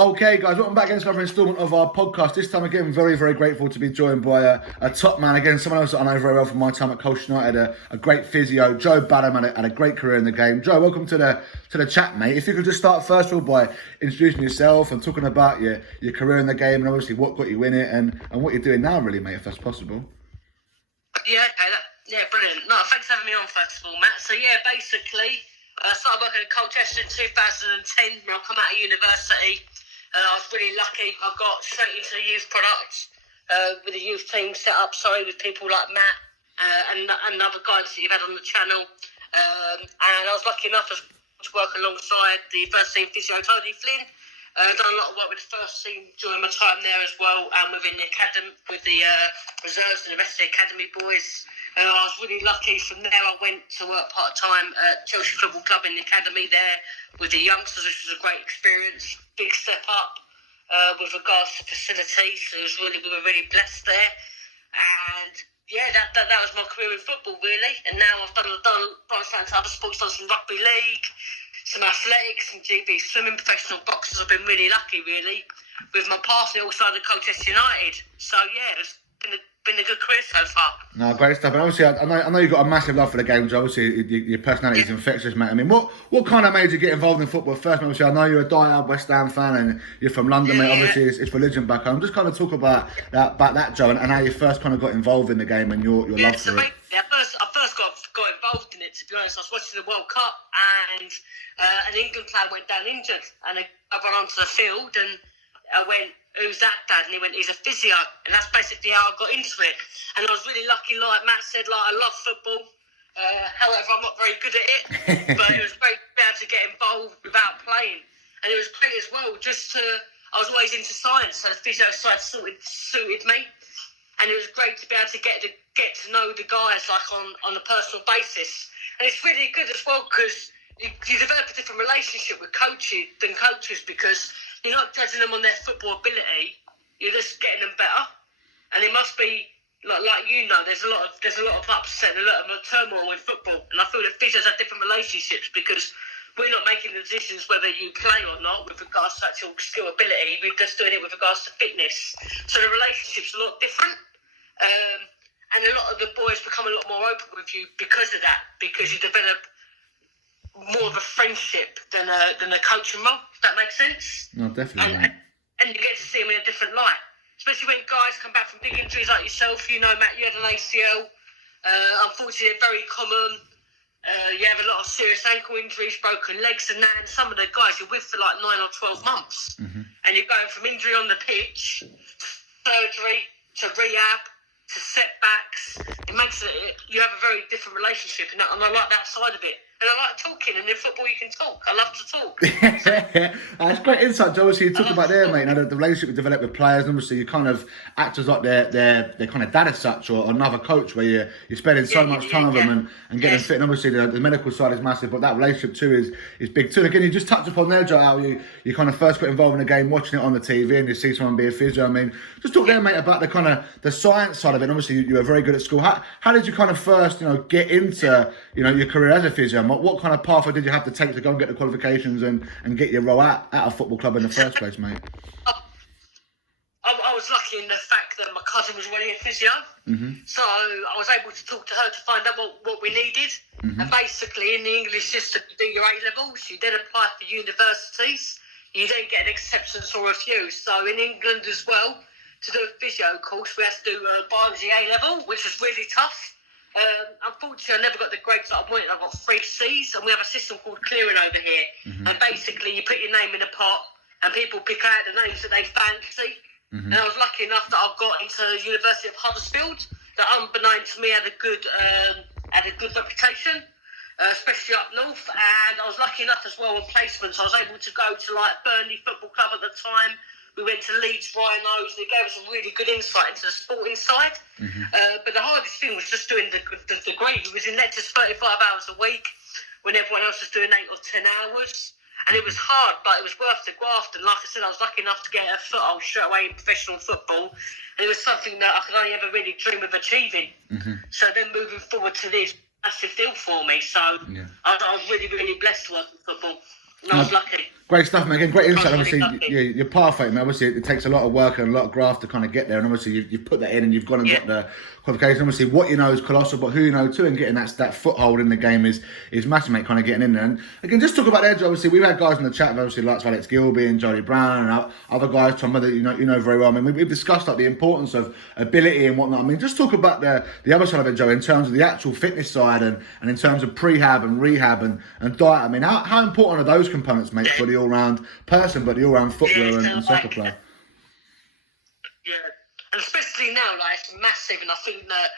Okay, guys, welcome back again to another instalment of our podcast. This time again, very, very grateful to be joined by a top man. Again, someone else that I know very well from my time at Colchester United, a great physio, Joe Badham, had a great career in the game. Joe, welcome to the chat, mate. If you could just start first of all by introducing yourself and talking about your career in the game and obviously what got you in it and what you're doing now, really, mate, if that's possible. Yeah, okay, brilliant. No, thanks for having me on first of all, Matt. So yeah, basically, I started working at Colchester in 2010 when I come out of university. I was really lucky. I got straight into the youth product with a youth team set up, with people like Matt and other guys that you've had on the channel. And I was lucky enough to work alongside the first team physio, Tony Flynn. Done a lot of work with the first team during my time there as well, and within the academy, with the reserves and the rest of the academy boys. I was really lucky. From there, I went to work part-time at Chelsea Football Club in the academy there with the youngsters, which was a great experience. Big step up with regards to facilities. We were really blessed there. And yeah, that was my career in football, really. And now I've done branched out into other sports, done some rugby league, some athletics, some GB swimming, professional boxers. I've been really lucky, really, with my partner also at Colchester United. So yeah, it's been a good career so far. No, great stuff. And obviously, I know you've got a massive love for the game, Joe. Obviously, your personality is infectious, mate. I mean, what kind of made you get involved in football first? Obviously, I know you're a die-hard West Ham fan and you're from London, mate. Obviously, it's religion back home. Just kind of talk about that, Joe, and how you first kind of got involved in the game and your love for it. I first got involved in it, to be honest. I was watching the World Cup and an England player went down injured, and I ran onto the field and I went, "Who's that, Dad?" And he went, "He's a physio." And that's basically how I got into it. And I was really lucky, like Matt said, I love football. However, I'm not very good at it. But it was great to be able to get involved without playing. And it was great as well, I was always into science, so the physio side suited me. And it was great to be able to get to know the guys on a personal basis. And it's really good as well because you develop a different relationship with coaches because you're not judging them on their football ability. You're just getting them better, and it must be like there's a lot of upset, a lot of turmoil with football, and I feel that physios have different relationships because we're not making the decisions whether you play or not with regards to actual skill ability. We're just doing it with regards to fitness. So the relationship's a lot different, and a lot of the boys become a lot more open with you because of that, because you develop more of a friendship than a coaching role, if that makes sense. No, definitely. And you get to see them in a different light. Especially when guys come back from big injuries like yourself. You know, Matt, you had an ACL. Unfortunately, they're very common. You have a lot of serious ankle injuries, broken legs and that. And some of the guys you're with for like 9 or 12 months. Mm-hmm. And you're going from injury on the pitch, surgery, to rehab, to setbacks. It makes you have a very different relationship. And I like that side of it. And I like talking, and in football you can talk. I love to talk. That's great insight, Joe. Obviously, you talk about there, mate. The relationship you develop with players, and obviously you kind of act as like their kind of dad as such, or another coach, where you're spending so much time with them and getting fit. And obviously the medical side is massive, but that relationship too is big too. And again, you just touched upon there, Joe, how you kind of first got involved in the game, watching it on the TV, and you see someone be a physio. I mean, just talk there, mate, about the kind of the science side of it. And obviously, you were very good at school. How did you kind of first, get into your career as a physio? What kind of pathway did you have to take to go and get the qualifications and get your role at a football club in the first place, mate? I was lucky in the fact that my cousin was already a physio. Mm-hmm. So I was able to talk to her to find out what we needed. Mm-hmm. And basically in the English system, you do your A-levels, you then apply for universities, you then get an acceptance or refuse. So in England as well, to do a physio course, we had to do biology A-level, which was really tough. Unfortunately, I never got the grades that I wanted. I got 3 C's, and we have a system called clearing over here. Mm-hmm. And basically, you put your name in a pot, and people pick out the names that they fancy. Mm-hmm. And I was lucky enough that I got into the University of Huddersfield, that unbeknown to me had a good reputation, especially up north. And I was lucky enough as well with placements. I was able to go to Burnley Football Club at the time. We went to Leeds Rhinos. They gave us a really good insight into the sporting side. Mm-hmm. But the hardest thing was just doing the degree. We was in there just 35 hours a week when everyone else was doing 8 or 10 hours. And it was hard, but it was worth the graft. And like I said, I was lucky enough to get a foothold straight away in professional football. And it was something that I could only ever really dream of achieving. Mm-hmm. So then moving forward to this, massive deal for me. So yeah. I was really, really blessed to work in football. And I was lucky. Great stuff, man. Again, great insight. Trust me, Obviously, your pathway, man. Obviously, it takes a lot of work and a lot of graft to kind of get there. And obviously, you've put that in and you've gone and got the qualification. Obviously, what you know is colossal, but who you know too, and getting that foothold in the game is massive, mate. Kind of getting in there. And again, just talk about their job. Obviously, we've had guys in the chat, obviously, like Alex Gilby and Jody Brown and other guys, Tom, that you know very well. I mean, we've discussed like the importance of ability and whatnot. I mean, just talk about the other side of it, Joe, in terms of the actual fitness side and in terms of prehab and rehab and diet. I mean, how important are those components, mate, for the all-round person, but the all-round footballer and soccer player? Yeah, and especially now, like, it's massive, and I think that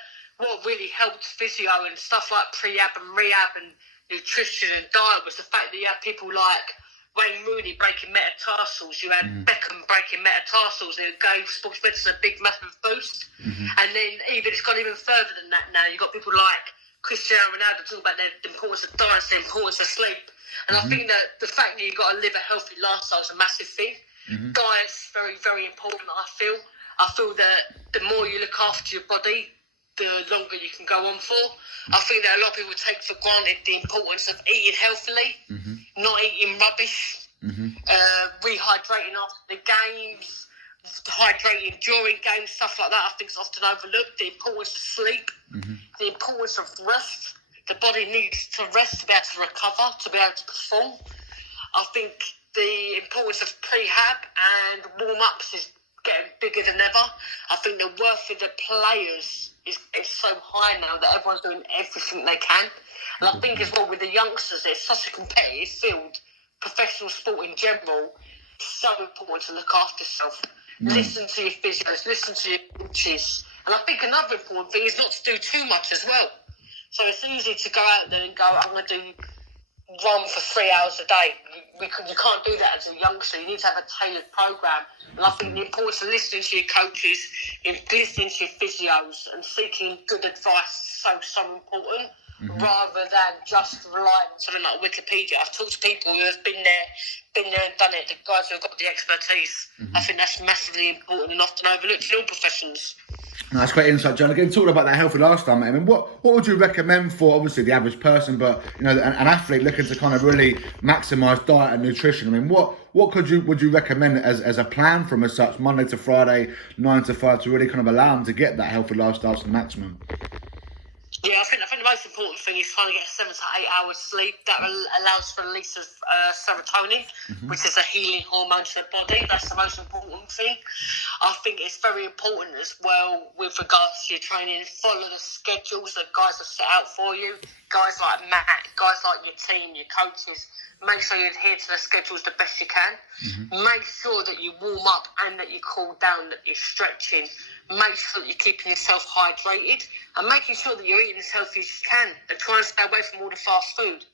what really helped physio and stuff like prehab and rehab and nutrition and diet was the fact that you had people like Wayne Rooney breaking metatarsals, you had Beckham breaking metatarsals, and it gave sports medicine a big, massive boost. And then it's gone even further than that now. You've got people like Cristiano Ronaldo talking about the importance of diet, the importance of sleep. And I think that the fact that you've got to live a healthy lifestyle is a massive thing. Diet's very, very important, I feel. I feel that the more you look after your body, the longer you can go on for. I think that a lot of people take for granted the importance of eating healthily, not eating rubbish, rehydrating after the games, hydrating during games, stuff like that. I think it's often overlooked. The importance of sleep, the importance of rest. The body needs to rest to be able to recover, to be able to perform. I think the importance of prehab and warm-ups is getting bigger than ever. I think the worth of the players is so high now that everyone's doing everything they can. And I think as well with the youngsters, it's such a competitive field, professional sport in general, it's so important to look after yourself. Listen to your physios, listen to your coaches. And I think another important thing is not to do too much as well. So it's easy to go out there and go, I'm going to run for 3 hours a day. You can't do that as a youngster. You need to have a tailored program. And I think the importance of listening to your coaches, listening to your physios and seeking good advice is so important, rather than just relying on something like Wikipedia. I've talked to people who have been there and done it, the guys who have got the expertise. I think that's massively important and often overlooked in all professions. No, that's great insight, John. Again, talking about that healthy lifestyle, mate. I mean, what would you recommend for obviously the average person, but you know, an athlete looking to kind of really maximise diet and nutrition? I mean, what would you recommend as a plan from as such, Monday to Friday, 9 to 5, to really kind of allow them to get that healthy lifestyle to the maximum? Yeah, I think the most important thing is trying to get 7 to 8 hours sleep. That allows for release of serotonin, which is a healing hormone to the body. That's the most important thing. I think it's very important as well with regards to your training. Follow the schedules that guys have set out for you. Guys like Matt, guys like your team, your coaches. Make sure you adhere to the schedules the best you can. Make sure that you warm up and that you cool down, that you're stretching. Make sure that you're keeping yourself hydrated and making sure that you're eating as healthy as you can and try and stay away from all the fast food.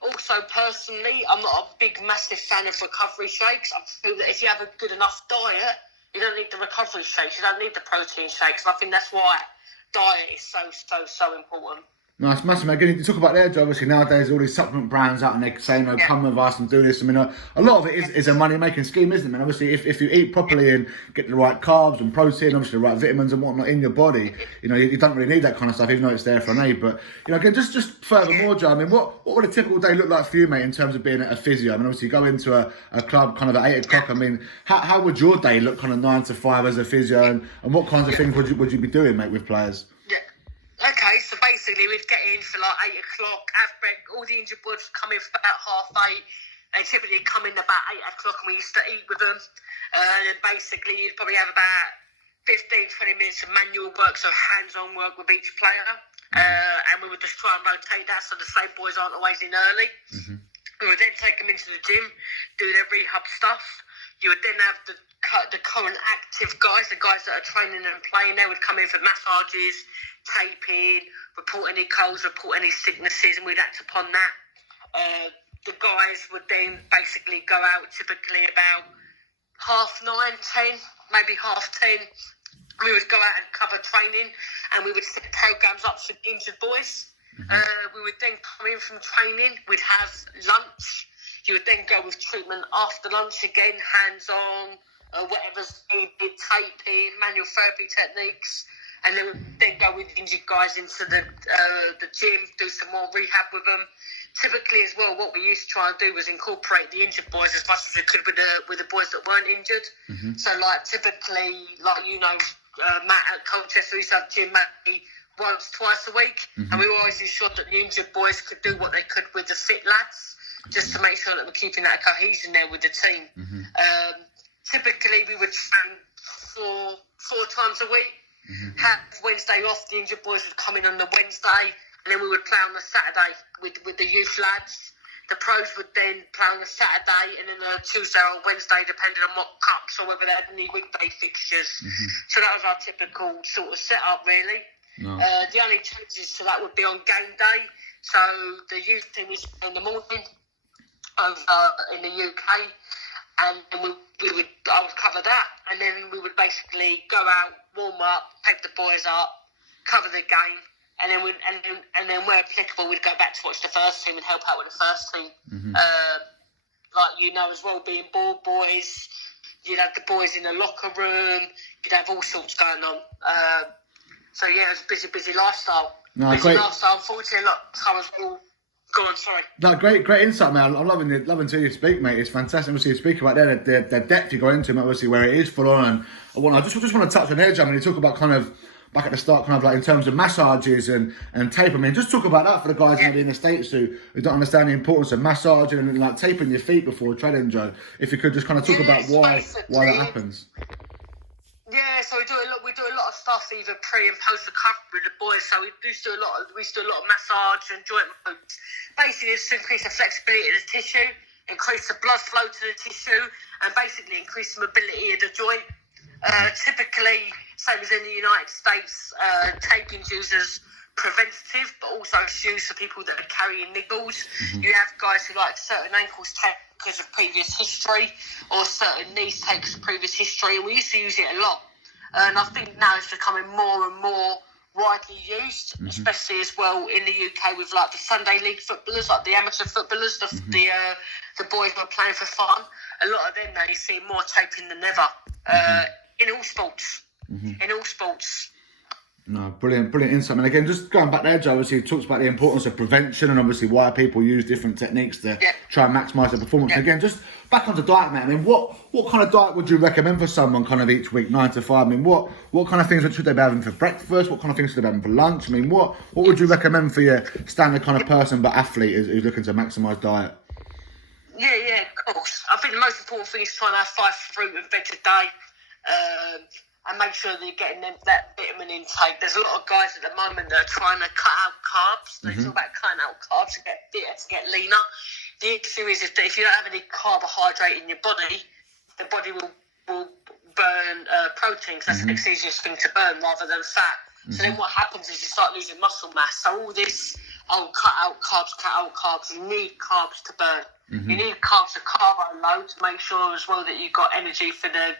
Also, personally, I'm not a big, massive fan of recovery shakes. I feel that if you have a good enough diet, you don't need the recovery shakes, you don't need the protein shakes. And I think that's why diet is so important. No, it's massive. Again, you talk about their job. Obviously, nowadays all these supplement brands out and they're saying, "No, come with us and do this." I mean, a lot of it is a money-making scheme, isn't it? Man, obviously, if you eat properly and get the right carbs and protein, obviously the right vitamins and whatnot in your body, you know, you don't really need that kind of stuff, even though it's there for an aid. But you know, again, just furthermore, Joe. I mean, what would a typical day look like for you, mate, in terms of being a physio? I mean, obviously, you go into a club kind of at 8 o'clock. I mean, how would your day look, kind of 9 to 5 as a physio, and what kinds of things would you be doing, mate, with players? Okay, so basically we'd get in for like 8 o'clock, have break, all the injured boys would come in for about 8:30. They typically come in about 8 o'clock and we used to eat with them. And then basically you'd probably have about 15-20 minutes of manual work, so hands-on work with each player. And we would just try and rotate that so the same boys aren't always in early. We would then take them into the gym, do their rehab stuff. You would then have the current active guys, the guys that are training and playing, they would come in for massages, taping, report any colds, report any sicknesses, and we'd act upon that. The guys would then basically go out typically about 9:30, 10, maybe 10:30. We would go out and cover training, and we would set programs up for the injured boys. We would then come in from training, we'd have lunch. You would then go with treatment after lunch again, hands-on, whatever's needed, taping, manual therapy techniques, and then we'd then go with injured guys into the gym, do some more rehab with them. typically as well, what we used to try and do was incorporate the injured boys as much as we could with the boys that weren't injured. So like typically, like Matt at Colchester used to have gym maybe once, twice a week, and we were always ensured that the injured boys could do what they could with the fit lads, just to make sure that we're keeping that cohesion there with the team. Typically, we would train four times a week. Have Wednesday off. The injured boys would come in on the Wednesday, and then we would play on the Saturday with the youth lads. The pros would then play on the Saturday, and then a Tuesday or Wednesday, depending on what cups or whether they had any weekday fixtures. So that was our typical sort of setup, really. The only changes to that would be on game day. So the youth team is in the morning over in the UK, and I would cover that, and then we would basically go out, warm up, pick the boys up, cover the game, and then where applicable, we'd go back to watch the first team and help out with the first team. Like as well, being ball boys, you'd have the boys in the locker room, you'd have all sorts going on. So yeah, it was a busy lifestyle. Lifestyle. Unfortunately, I was all. Go on, sorry. No, great insight, man. I'm loving to you speak, mate. It's fantastic. Obviously, you speak about there the depth you go into, obviously where it is full on. And I just want to touch on there, John. When you talk about kind of back at the start, kind of like in terms of massages and tape. I mean, just talk about that for the guys maybe in the States who don't understand the importance of massaging and like taping your feet before training, Joe. If you could just kind of talk about why that happens. Yeah, so we do a lot of stuff either pre and post recovery with the boys. So we do a lot of massage and joint moves. Basically, it's to increase the flexibility of the tissue, increase the blood flow to the tissue, and basically increase the mobility of the joint. Typically, same as in the United States, taping's used as preventative, but also it's used for people that are carrying niggles. You have guys who like certain ankles taped because of previous history, or certain knees taped because of previous history, and we used to use it a lot. And I think now it's becoming more and more widely used, especially as well in the UK with like the Sunday League footballers, like the amateur footballers, the boys who are playing for fun. A lot of them now you see more taping than ever in all sports. In all sports. No, brilliant insight. And again, just going back there, Joe, obviously, it talks about the importance of prevention and obviously why people use different techniques to try and maximise their performance. And again, just back onto diet, man. I mean, what kind of diet would you recommend for someone kind of each week, 9 to 5? I mean, what kind of things should they be having for breakfast? What kind of things should they be having for lunch? I mean, what would you recommend for your standard kind of person but athlete who's looking to maximise diet? Yeah, of course. I think the most important thing is trying to have 5 fruit and veg a day. And make sure that you're getting that vitamin intake. There's a lot of guys at the moment that are trying to cut out carbs. They talk about cutting out carbs to get fitter, to get leaner. The issue is that if you don't have any carbohydrate in your body, the body will burn protein, because that's the next easiest thing to burn rather than fat. So then what happens is you start losing muscle mass. So all this, cut out carbs. You need carbs to burn. You need carbs to carbo load to make sure as well that you've got energy for the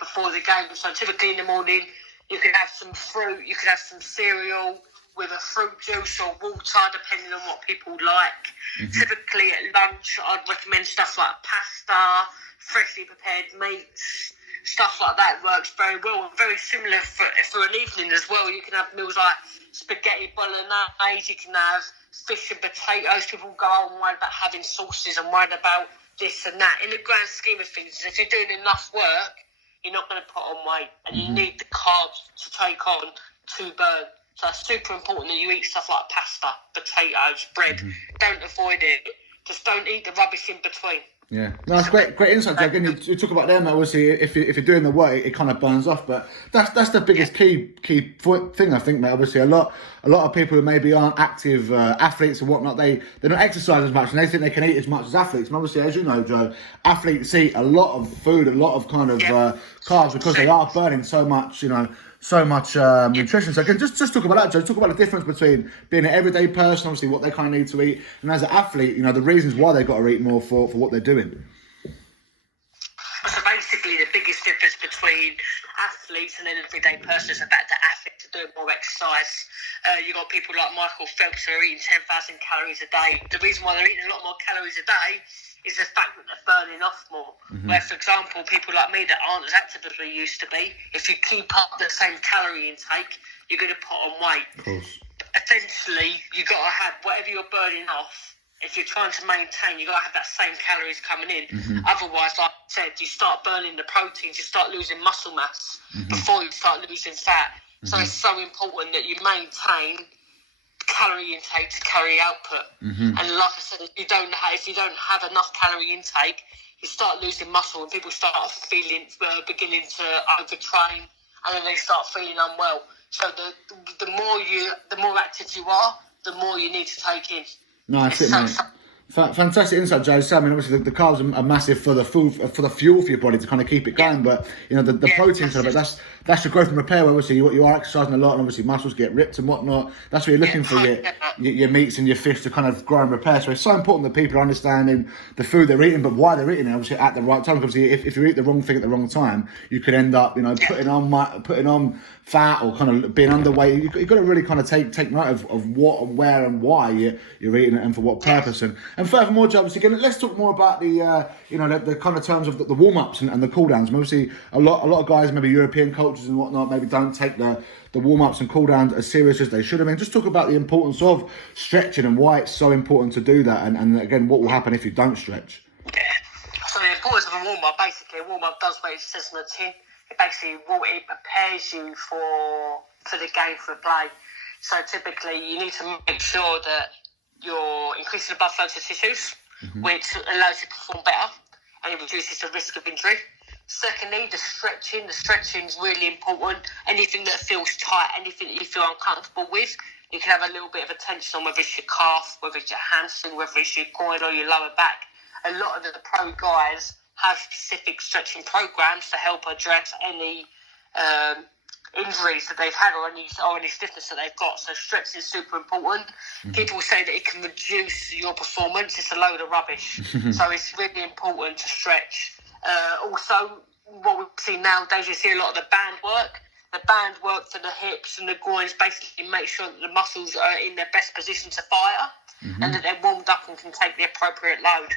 before the game. So typically in the morning you can have some fruit, you can have some cereal with a fruit juice or water, depending on what people like. Typically at lunch I'd recommend stuff like pasta, freshly prepared meats, stuff like that works very well. And very similar for an evening as well. You can have meals like spaghetti bolognese, you can have fish and potatoes. People go on worried about having sauces and worried about this and that. In the grand scheme of things, if you're doing enough work, you're not going to put on weight, and you need the carbs to take on to burn. So it's super important that you eat stuff like pasta, potatoes, bread. Don't avoid it. Just don't eat the rubbish in between. Yeah, no, that's great insight. Again, you talk about them. Obviously, if you're doing the work, it kind of burns off. But that's the biggest key thing, I think, mate. Obviously, a lot of people who maybe aren't active athletes and whatnot, they don't exercise as much, and they think they can eat as much as athletes. And obviously, as you know, Joe, athletes eat a lot of food, a lot of kind of carbs, because they are burning so much, nutrition. So again, just talk about that, Joe. Talk about the difference between being an everyday person, obviously what they kind of need to eat, and as an athlete, the reasons why they've got to eat more for what they're doing. So basically, the biggest difference between athletes and an everyday person is about the athletes are doing more exercise. You've got people like Michael Phelps who are eating 10,000 calories a day. The reason why they're eating a lot more calories a day is the fact that they're burning off more. Where, for example, people like me that aren't as active as we used to be, if you keep up the same calorie intake, you're going to put on weight. Of course. essentially, you got to have whatever you're burning off. If you're trying to maintain, you got to have that same calories coming in. Otherwise, like I said, you start burning the proteins, you start losing muscle mass before you start losing fat. So it's so important that you maintain calorie intake to calorie output. And like I said, if you don't have enough calorie intake, you start losing muscle, and people start beginning to overtrain, and then they start feeling unwell. So the more active you are, the more you need to take in. No, that's it, mate. Fantastic insight, Joe. So, I mean, obviously the carbs are massive for the fuel for your body to kind of keep it going. But the protein side of it, that's the growth and repair. Where obviously you are exercising a lot, and obviously muscles get ripped and whatnot. That's where you're looking for your meats and your fish to kind of grow and repair. So it's so important that people are understanding the food they're eating, but why they're eating it, obviously at the right time. Obviously, if you eat the wrong thing at the wrong time, you could end up putting on fat or kind of being underweight. You've got to really kind of take note of what and where and why you're eating it and for what purpose. And furthermore, Joe, obviously, again, let's talk more about the kind of terms of the warm-ups and the cool-downs. And obviously, a lot of guys, maybe European cultures and whatnot, maybe don't take the warm-ups and cool-downs as serious as they should. I mean, just talk about the importance of stretching and why it's so important to do that. And again, what will happen if you don't stretch. Yeah. So the importance of a warm-up, basically, a warm-up does what it says on the tin. It basically prepares you for the game, for play. So typically, you need to make sure that you're increasing the blood flow to tissues, which allows you to perform better, and it reduces the risk of injury. Secondly, the stretching. The stretching is really important. Anything that feels tight, anything that you feel uncomfortable with, you can have a little bit of a tension on, whether it's your calf, whether it's your hamstring, whether it's your groin or your lower back. A lot of the pro guys have specific stretching programs to help address any injuries that they've had or any stiffness that they've got. So stretching is super important. People say that it can reduce your performance. It's a load of rubbish. So it's really important to stretch. Also, what we see nowadays, you see a lot of the band work. The band work for the hips and the groins basically make sure that the muscles are in their best position to fire and that they're warmed up and can take the appropriate load.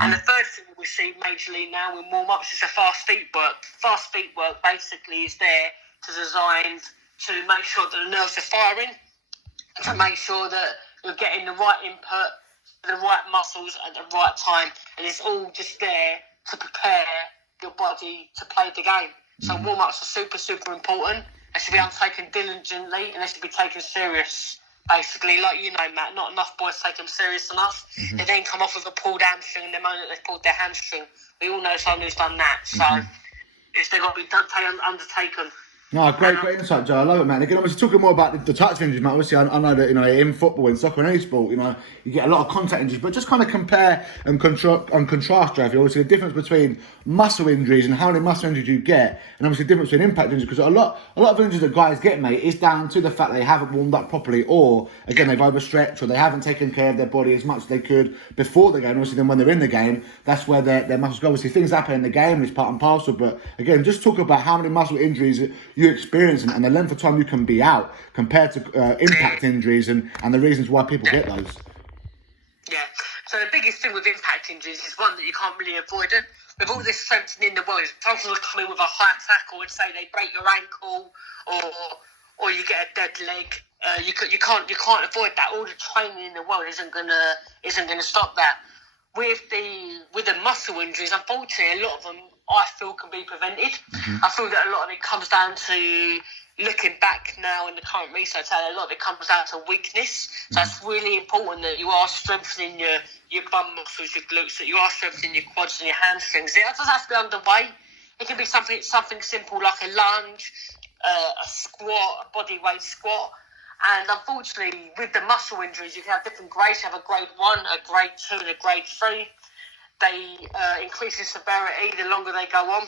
And the third thing we see majorly now in warm-ups is the fast feet work. Fast feet work basically is there designed to make sure that the nerves are firing, to make sure that you're getting the right input, the right muscles at the right time, and it's all just there to prepare your body to play the game. So warm-ups are super, super important. They should be undertaken diligently and they should be taken serious. Basically, like Matt, not enough boys take them serious enough. They then come off with a pulled hamstring and the moment they've pulled their hamstring. We all know someone who's done that. So if they've got to be undertaken. No, great insight, Joe. I love it, man. Again, obviously talking more about the touch injuries, man. Obviously, I know that in football, in soccer, and any sport, you get a lot of contact injuries. But just kind of compare and contrast, Joe. Obviously, the difference between muscle injuries and how many muscle injuries you get, and obviously the difference between impact injuries. Because a lot of injuries that guys get, mate, is down to the fact they haven't warmed up properly, or again they've overstretched, or they haven't taken care of their body as much as they could before the game. Obviously, then when they're in the game, that's where their muscles go. Obviously, things happen in the game; it's part and parcel. But again, just talk about how many muscle injuries you experience and the length of time you can be out compared to impact injuries and the reasons why people get those. Yeah. So the biggest thing with impact injuries is one that you can't really avoid it. With all this strengthening in the world, sometimes will come in with a high tackle and say they break your ankle or you get a dead leg. You can't avoid that. All the training in the world isn't gonna stop that. With the muscle injuries, unfortunately, a lot of them I feel can be prevented. I feel that a lot of it comes down to, looking back now in the current research, a lot of it comes down to weakness. So it's really important that you are strengthening your bum muscles, your glutes, that you are strengthening your quads and your hamstrings. It doesn't have to be underweight. It can be something simple like a lunge, a squat, a body weight squat. And unfortunately, with the muscle injuries, you can have different grades. You have a grade 1, a grade 2, and a grade 3. They increase in severity the longer they go on.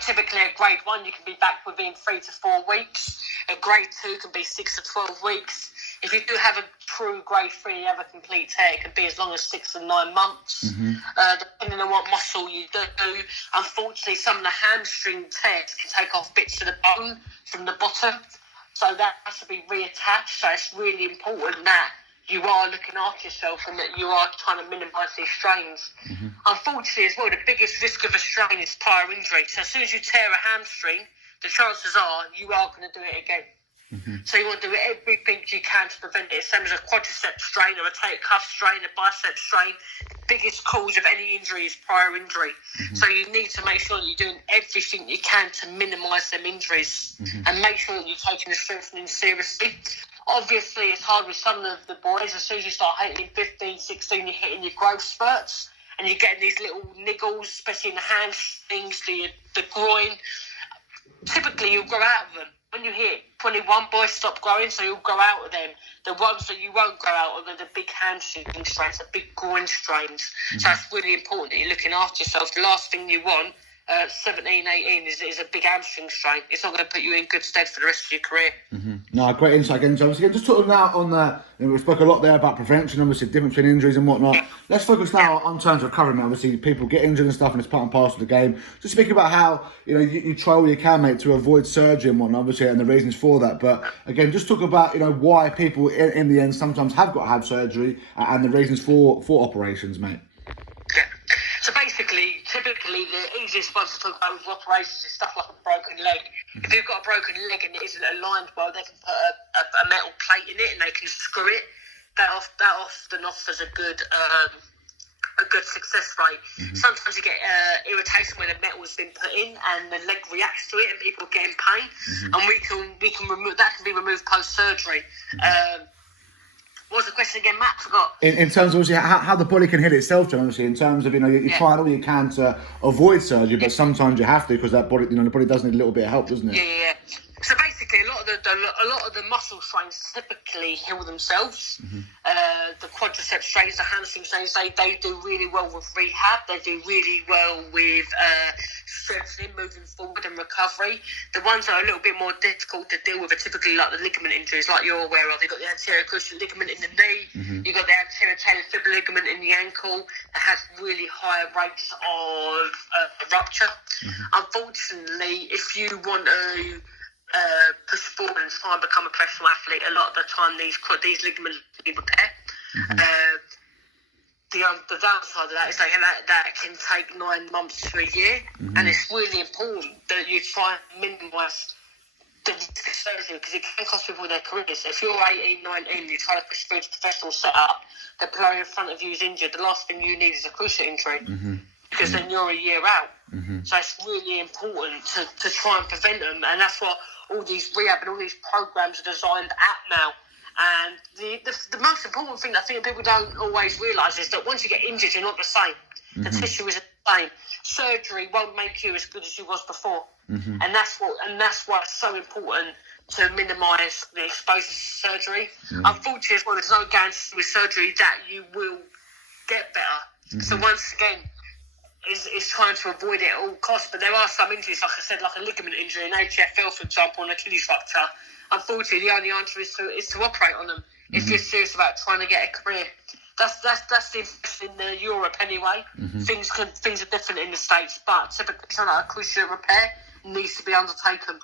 Typically, at grade 1, you can be back within 3 to 4 weeks. A grade 2 can be 6 to 12 weeks. If you do have a true grade 3, you have a complete tear, it can be as long as 6 to 9 months. Depending on what muscle you do. Unfortunately, some of the hamstring tears can take off bits of the bone from the bottom. So that has to be reattached. So it's really important that you are looking after yourself and that you are trying to minimise these strains. Unfortunately, as well, the biggest risk of a strain is prior injury. So as soon as you tear a hamstring, the chances are you are going to do it again. So you want to do everything you can to prevent it. Same as a quadricep strain or a rotator cuff strain, a bicep strain. The biggest cause of any injury is prior injury. So you need to make sure that you're doing everything you can to minimise them injuries and make sure that you're taking the strengthening seriously. Obviously, it's hard with some of the boys. As soon as you start hitting 15, 16, you're hitting your growth spurts and you're getting these little niggles, especially in the hamstrings, the groin. Typically, you'll grow out of them. When you hit 21, boys stop growing, so you'll grow out of them. The ones that you won't grow out of are the big hamstring strains, the big groin strains. So it's really important that you're looking after yourself. The last thing you want, 17, 18, is a big hamstring strain. It's not going to put you in good stead for the rest of your career. No, great insight again, James. Again, just talking now on the, we spoke a lot there about prevention, obviously, difference between injuries and whatnot. Let's focus now on terms of recovery, mate. Obviously, people get injured and stuff, and it's part and parcel of the game. Just speak about how, you try all you can, mate, to avoid surgery and whatnot, obviously, and the reasons for that. But again, just talk about, why people in the end sometimes have got to have surgery and the reasons for operations, mate. So basically, typically the easiest ones to talk about with operations is stuff like a broken leg. If you've got a broken leg and it isn't aligned well, they can put a metal plate in it and they can screw it. That often offers a good success rate. Sometimes you get irritation where the metal has been put in and the leg reacts to it and people get in pain. And we can remove that. Can be removed post surgery. What was the question again, Matt? Forgot. In terms of obviously how the body can hit itself, John, obviously, in terms of you're trying all you can to avoid surgery, but sometimes you have to because that body, the body does need a little bit of help, doesn't it? Yeah. So basically, a lot of the muscle strains typically heal themselves. The quadricep strains, the hamstring strains, they do really well with rehab. They do really well with strengthening, moving forward, and recovery. The ones that are a little bit more difficult to deal with are typically like the ligament injuries, like you're aware of. You've got the anterior cruciate ligament in the knee. You've got the anterior talofibular ligament in the ankle. That has really high rates of rupture. Unfortunately, if you want to push forward and try and become a professional athlete, a lot of the time these ligaments need repair. The downside of that is that can take 9 months to a year, and it's really important that you try and minimise the risk of surgery because it can cost people their careers. If you're 18, 19, you try to push through to professional setup, the player in front of you is injured, the last thing you need is a cruciate injury because then you're a year out. So it's really important to try and prevent them, and that's what all these rehab and all these programs are designed at now. And the most important thing I think people don't always realise is that once you get injured, you're not the same. The tissue isn't the same. Surgery won't make you as good as you was before, and that's why it's so important to minimise the exposure to surgery. Unfortunately, as well, there's no guarantee with surgery that you will get better. So once again, is trying to avoid it at all costs. But there are some injuries, like I said, like a ligament injury, an ATFL, for example, and Achilles rupture. Unfortunately, the only answer is to operate on them if you're serious about trying to get a career. That's the impression in Europe anyway. Things are different in the States, but typically something like a cruciate repair needs to be undertaken.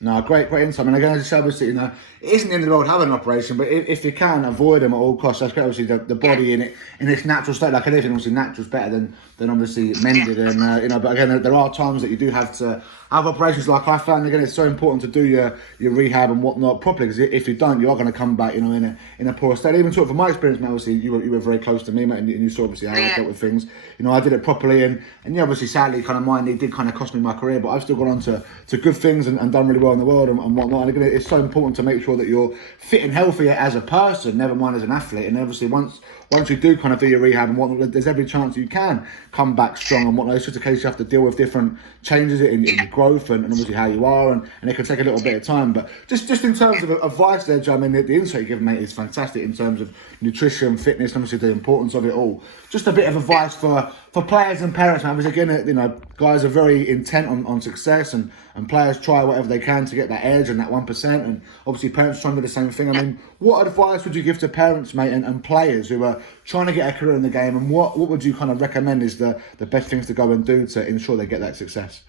No, great insight. I mean, again, as I said, obviously, it isn't the end of the world having an operation, but if you can avoid them at all costs, that's great. Obviously, the body in its natural state, like anything, obviously, natural is better than obviously mended. And but again, there are times that you do have to have operations. Like I found, again, it's so important to do your rehab and whatnot properly, because if you don't, you are going to come back, in a poor state. Even sort of from my experience, mate, obviously, you were very close to me, mate, and you saw obviously how I dealt with things. I did it properly, and obviously, sadly, kind of mine, it did kind of cost me my career, but I've still gone on to good things and done really well in the world and whatnot. And again, it's so important to make sure that you're fit and healthy as a person, never mind as an athlete. And obviously, once you do kind of do your rehab and whatnot, there's every chance you can come back strong and whatnot. It's just a case you have to deal with different changes in your growth and obviously how you are, and it can take a little bit of time. But just in terms of advice there, Joe, I mean, the insight you give, mate, is fantastic in terms of nutrition, fitness, and obviously the importance of it all. Just a bit of advice for players and parents, man, because again, guys are very intent on success, and players try whatever they can to get that edge and that 1%, and obviously parents trying to do the same thing. I mean, what advice would you give to parents, mate, and players who are trying to get a career in the game, and what would you kind of recommend is the best things to go and do to ensure they get that success?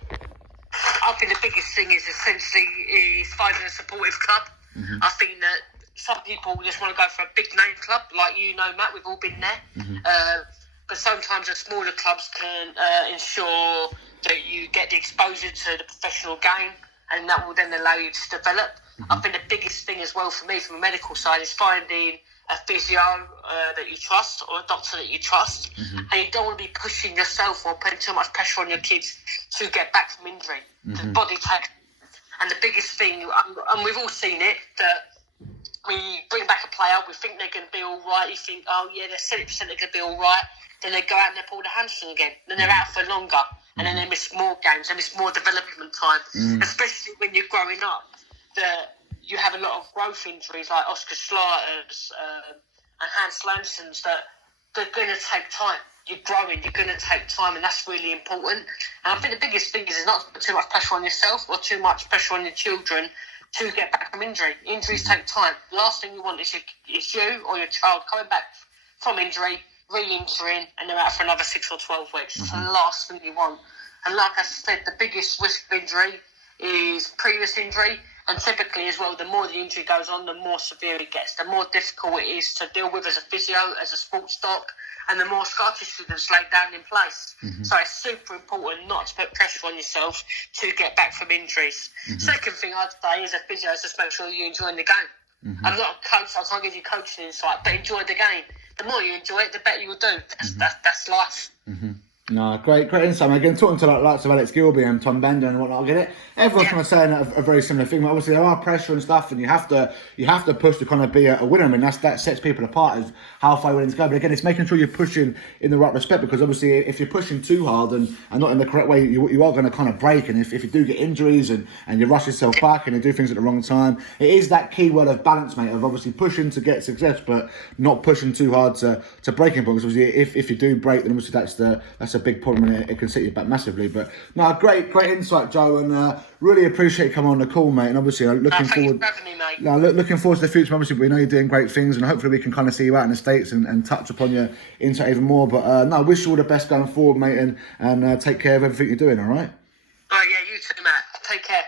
I think the biggest thing is essentially finding a supportive club. I think that some people just want to go for a big name club, like Matt, we've all been there. But sometimes the smaller clubs can ensure that you get the exposure to the professional game and that will then allow you to develop. I think the biggest thing as well for me from a medical side is finding a physio that you trust or a doctor that you trust, and you don't want to be pushing yourself or putting too much pressure on your kids to get back from injury. The body takes, and the biggest thing, and we've all seen it, that we bring back a player, we think they're going to be all right, you think, oh yeah, they're 70% they're going to be all right, then they go out and they pull the hamstring again, then they're out for longer, and then they miss more games, they miss more development time, especially when you're growing up, that you have a lot of growth injuries like Oscar Schlatter's and Hans Lanson's, that they're going to take time. You're growing, you're going to take time, and that's really important. And I think the biggest thing is not to put too much pressure on yourself or too much pressure on your children to get back from injury. Injuries take time. The last thing you want is you or your child coming back from injury, re-injuring, and they're out for another 6 or 12 weeks. That's the last thing you want. And like I said, the biggest risk of injury is previous injury, and typically as well, the more the injury goes on, the more severe it gets, the more difficult it is to deal with as a physio, as a sports doc, and the more scar tissue that's laid down in place. So it's super important not to put pressure on yourself to get back from injuries. Second thing I'd say is a physio is just make sure you're enjoying the game. I'm not a coach, I can't give you coaching insight, but enjoy the game. The more you enjoy it, the better you'll do. That's life. No, great insight. Again, talking to likes of Alex Gilby and Tom Bender and whatnot, I get it. Everyone's kind of saying a very similar thing. But obviously, there are pressure and stuff, and you have to push to kind of be a winner. I mean, that sets people apart as how far you're willing to go. But again, it's making sure you're pushing in the right respect, because obviously, if you're pushing too hard and not in the correct way, you are going to kind of break. And if you do get injuries and you rush yourself back and you do things at the wrong time, it is that key word of balance, mate. Of obviously pushing to get success, but not pushing too hard to breaking. Because obviously, if you do break, then obviously that's a big problem, and it can set you back massively. But no, great insight, Joe, and really appreciate you coming on the call, mate. And obviously, looking forward. Thanks for having me, mate. No, looking forward to the future. Obviously, we know you're doing great things, and hopefully, we can kind of see you out in the States and touch upon your insight even more. But no, I wish you all the best going forward, mate, and take care of everything you're doing. All right. Oh yeah, you too, Matt. Take care.